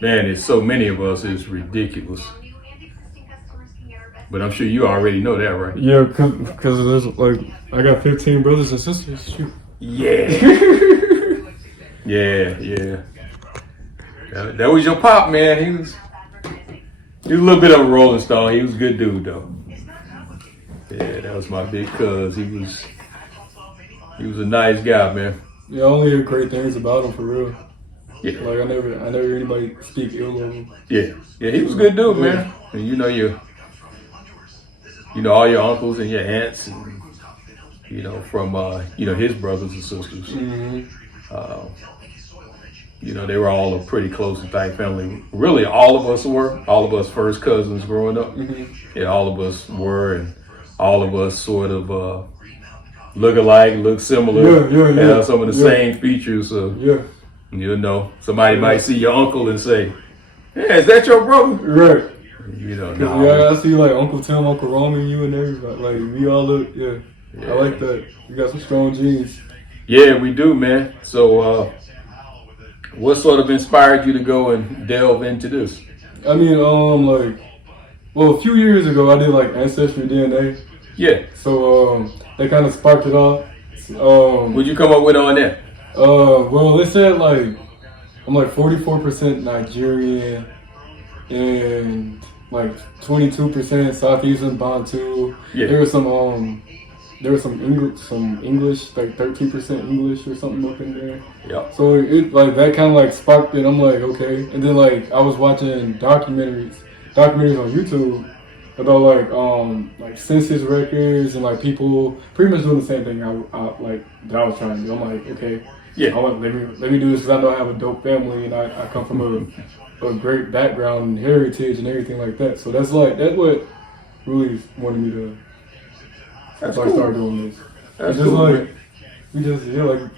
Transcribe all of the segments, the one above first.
Man, there's so many of us, it's ridiculous. But I'm sure you already know that, right? Yeah, cause there's like I got 15 brothers and sisters. Shoot. Yeah. yeah. That was your pop, man. He was a little bit of a Rolling Stone. He was a good dude, though. Yeah, that was my big cuz. He was a nice guy, man. Yeah, I only hear great things about him for real. Yeah. Like I never hear anybody speak ill of him. Yeah, he was a good dude, man. And you know all your uncles and your aunts, and from his brothers and sisters. Mm-hmm. They were all a pretty close and tight family. Really, all of us were. All of us first cousins growing up. Mm-hmm. Yeah, all of us were, and all of us sort of look alike, look similar. Yeah. Have some of the same features. Somebody might see your uncle and say, "Yeah, is that your brother?" Right. No. I see like Uncle Tim, Uncle Roman, you and everybody. Like we all look. Yeah. I like that. You got some strong genes. Yeah, we do, man. So, what sort of inspired you to go and delve into this? I mean, a few years ago, I did like ancestry DNA. Yeah. So, they kind of sparked it off. What'd you come up with on that? Well, they said like I'm like 44% Nigerian and like 22% Southeastern Bantu. Yeah. There was some English, like 13% English or something up in there. Yeah. So it like that kind of like sparked it. I'm like, okay. And then like I was watching documentaries on YouTube about like census records and like people pretty much doing the same thing I was trying to do. I'm like, okay, Yeah. let me do this because I know I have a dope family and I come from a great background and heritage and everything like that. So that's what really wanted me to. That's So cool. I started doing this. That's It's just cool, like we just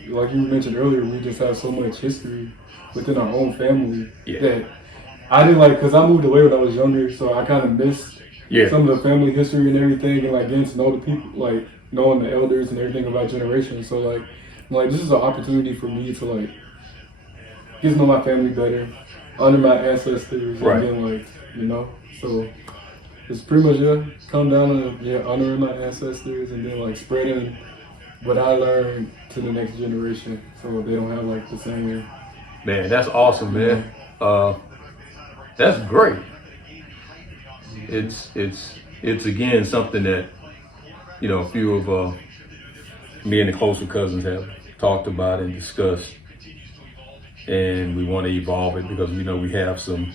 like you mentioned earlier, we just have so much history within our own family that I didn't like because I moved away when I was younger, so I kind of missed some of the family history and everything, and like getting to know the people, like knowing the elders and everything about generations. So like this is an opportunity for me to like get to know my family better, honor my ancestors, Right. and then so. It's pretty much come down to honoring my ancestors and then like spreading what I learned to the next generation, so they don't have like the same. Man, that's awesome, man. That's great. It's again something that a few of me and the closer cousins have talked about and discussed, and we want to evolve it because we know we have some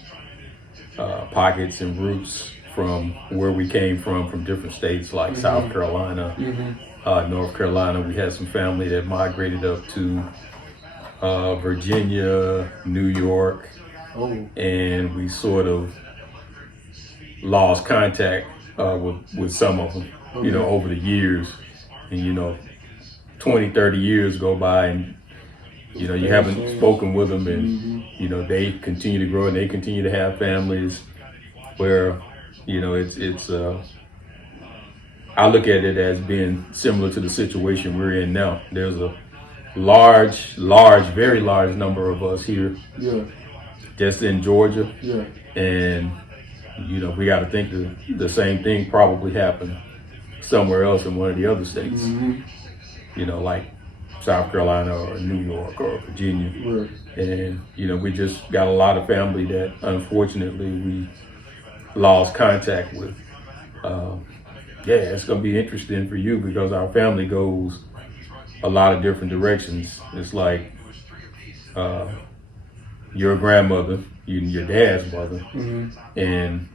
pockets and roots from where we came from different states like South Carolina, North Carolina. We had some family that migrated up to Virginia, New York, and we sort of lost contact with some of them, over the years. And 20, 30 years go by and you haven't spoken with them, and they continue to grow and they continue to have families where it's I look at it as being similar to the situation we're in now. There's a very large number of us here, just in Georgia, and we got to think the same thing probably happened somewhere else in one of the other states, like South Carolina or New York or Virginia, and we just got a lot of family that unfortunately we lost contact with. It's gonna be interesting for you because our family goes a lot of different directions. It's like your grandmother, your dad's mother, and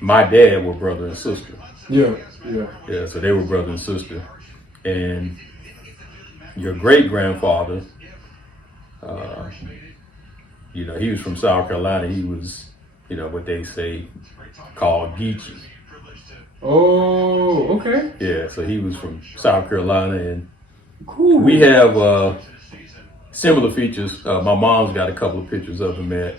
my dad were brother and sister. Yeah, so they were brother and sister. And your great grandfather, he was from South Carolina. He was, what they say called Geechee. Oh, okay. Yeah, so he was from South Carolina, and cool. We have similar features. My mom's got a couple of pictures of him at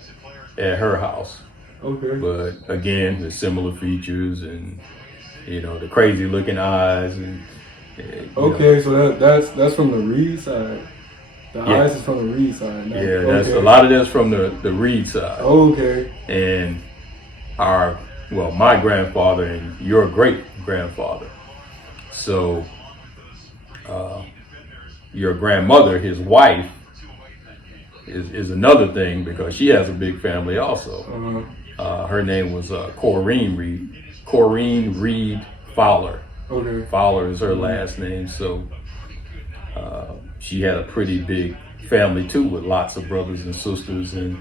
her house. Okay. But again, the similar features and the crazy looking eyes and okay, so that's from the Reid side. The eyes is from the Reid side. Yeah, that's a lot of that's from the Reid side. Oh, okay. And my grandfather and your great grandfather. So your grandmother, his wife, is another thing because she has a big family also. Her name was Corrine Reid. Corrine Reid Fowler. Okay. Fowler is her last name. So she had a pretty big family too, with lots of brothers and sisters. And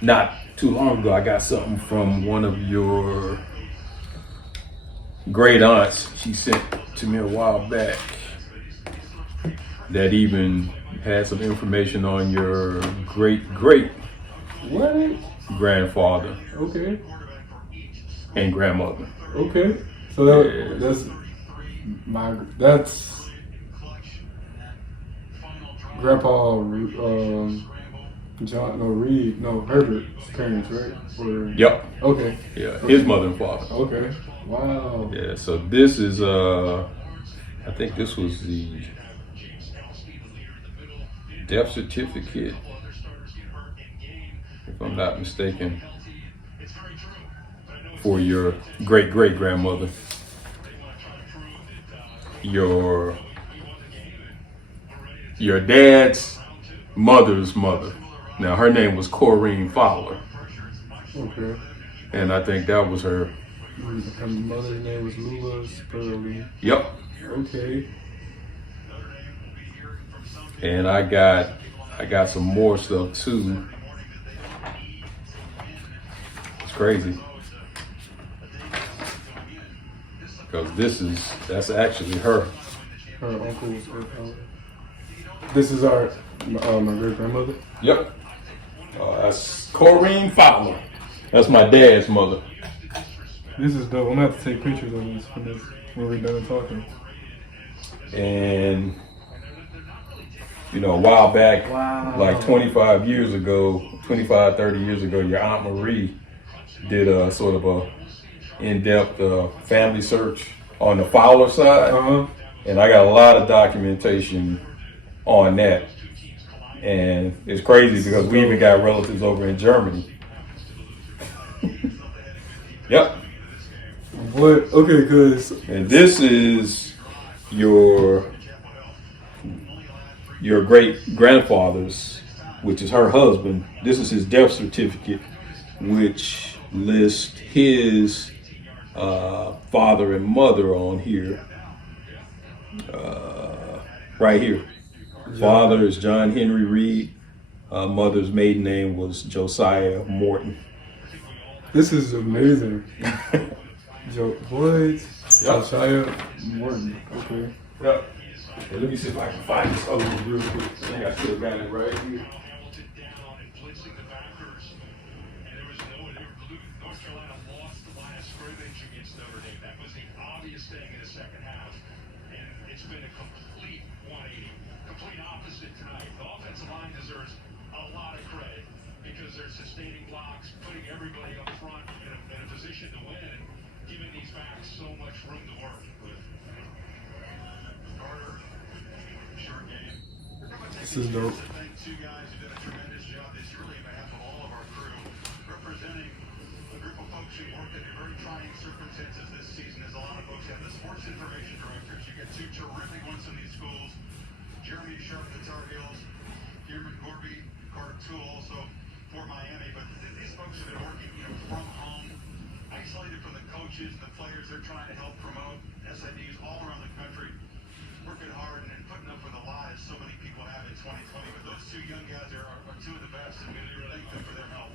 not too long ago, I got something from one of your great aunts. She sent to me a while back that even had some information on your great grandfather. Okay. And grandmother. Okay. So that's Grandpa Herbert's parents, right? Yep. Okay. Yeah, okay. His mother and father. Okay. Wow. Yeah, so this is I think this was the death certificate, if I'm not mistaken, for your great grandmother. Your dad's mother's mother. Now her name was Corrine Fowler. Okay. And I think that was her. Her mother's name was Lula Spurley. Yep. Okay. And I got some more stuff too. It's crazy. Because that's actually her. Her uncle was her father. This is my great grandmother. Yep. That's Corrine Fowler. That's my dad's mother. This is dope. I'm gonna have to take pictures of this when we're done talking. And a while back, like 30 years ago, your Aunt Marie did a sort of a in-depth family search on the Fowler side. And I got a lot of documentation on that. And it's crazy because we even got relatives over in Germany. Yep. What? Okay, cause. And this is your great grandfather's, which is her husband. This is his death certificate, which lists his father and mother on here. Right here. Father is John Henry Reid. Mother's maiden name was Josiah Morton. This is amazing. Josiah Morton. Okay. Yep. Hey, let me see if I can find this other one real quick. I think I should have got it right here. Sustaining blocks, putting everybody up front in a position to win, and giving these backs so much room to work with. Carter, short game. This is dope. Two guys who did a tremendous job this year on behalf of all of our crew, representing a group of folks who worked in very trying circumstances this season. As a lot of folks have the sports information directors, you get two terrific ones in these schools. Jeremy Sharp, the Tar Heels, Kieran Corby, Carter Toole, also for Miami, but these folks have been working, from home, isolated from the coaches, the players they're trying to help promote, SIDs all around the country, working hard and putting up with a lot, as so many people have in 2020. But those two young guys are two of the best, and we really thank them for their help.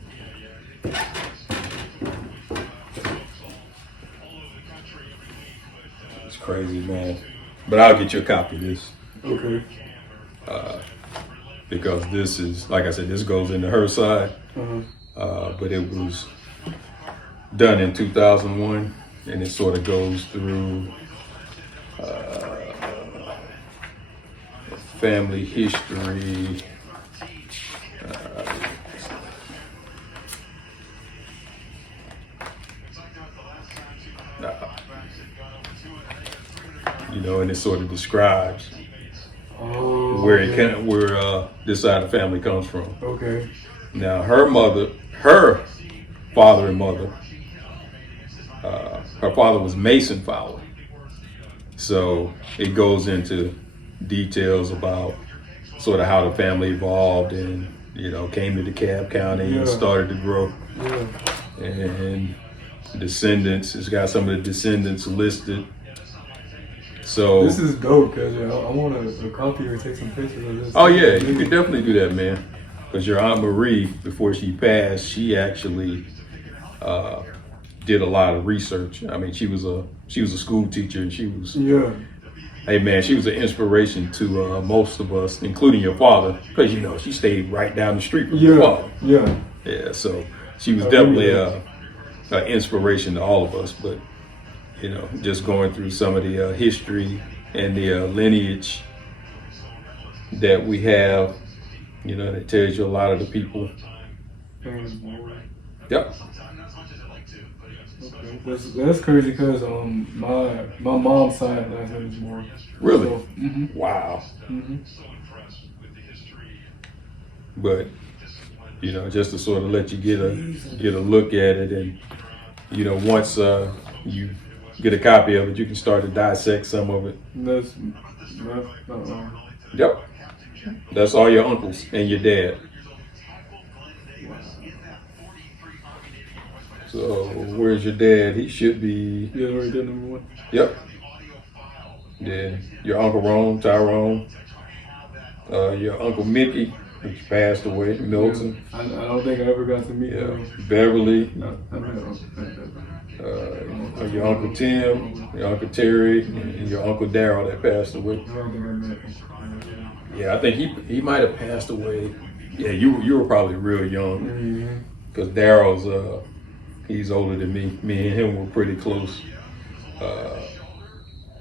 All over the country every week, but it's crazy, man. But I'll get you a copy of this. Okay. Because this is, like I said, this goes into her side. But it was done in 2001, and it sort of goes through family history. And it sort of describes where this side of the family comes from. Okay. Now her father and mother, her father was Mason Fowler. So it goes into details about sort of how the family evolved and, came to DeKalb County and started to grow. Yeah. And descendants, it's got some of the descendants listed. So this is dope, cause I want a copy or take some pictures of this. Oh yeah, you could definitely do that, man. Because your Aunt Marie, before she passed, she actually did a lot of research. I mean, she was a school teacher, and she was hey man, she was an inspiration to most of us, including your father, because she stayed right down the street from your father. Yeah. So she was definitely an inspiration to all of us. But just going through some of the history and the lineage that we have, that tells you a lot of the people. Yep. Okay. That's crazy because my mom's side last name is Moore. Really? So, Wow. Mm-hmm. But just to sort of let you get a look at it, and once you get a copy of it, you can start to dissect some of it. That's not wrong. Yep. That's all your uncles and your dad. So where's your dad? He should be. Yeah, right there, number one. Yep. Then your Uncle Ron, Tyrone. Your Uncle Mickey, which passed away, Milton. I don't think I ever got to meet him. Beverly. I met Your Uncle Tim, your Uncle Terry, and your Uncle Daryl that passed away. I don't think I met him. Yeah, I think he might have passed away. Yeah, you were probably real young. Because Daryl's he's older than me. Me and him were pretty close,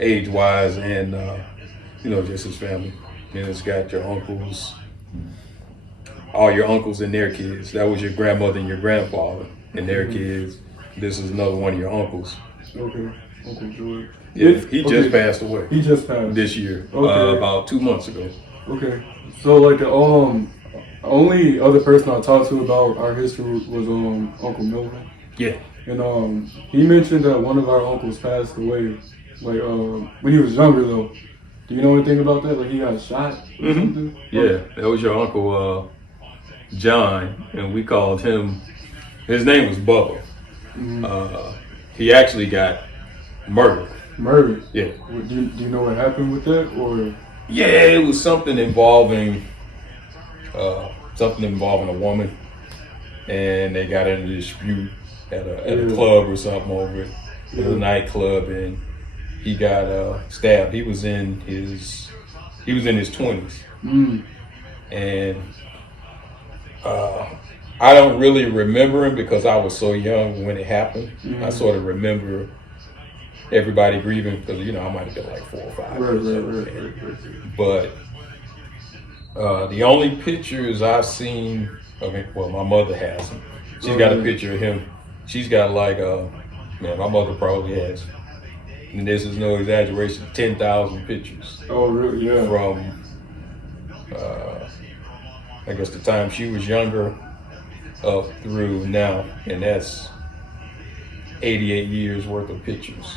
age-wise, and just his family. And it's got your uncles, all your uncles and their kids. That was your grandmother and your grandfather and their kids. This is another one of your uncles. Okay, Uncle George. Yeah, he just passed away. He just passed this year, Okay. about 2 months ago. Okay, so like the only other person I talked to about our history was Uncle Melvin. Yeah. And he mentioned that one of our uncles passed away, like when he was younger though. Do you know anything about that? Like he got shot or something? Yeah, that was your Uncle John, and we called him. His name was Bubba. He actually got murdered. Murdered? Yeah. Do you know what happened with that, or? Yeah, it was something involving a woman, and they got in a dispute at a club or something over it. It was a nightclub, and he got stabbed. He was in his 20s, and I don't really remember him because I was so young when it happened. I sort of remember everybody grieving because I might have been like 4 or 5. Right. But the only pictures I've seen of him, well, my mother has them. She's got a picture of him. She's got like my mother probably has, and this is no exaggeration, 10,000 pictures. Oh, really? Yeah. From I guess the time she was younger up through now, and that's 88 years worth of pictures.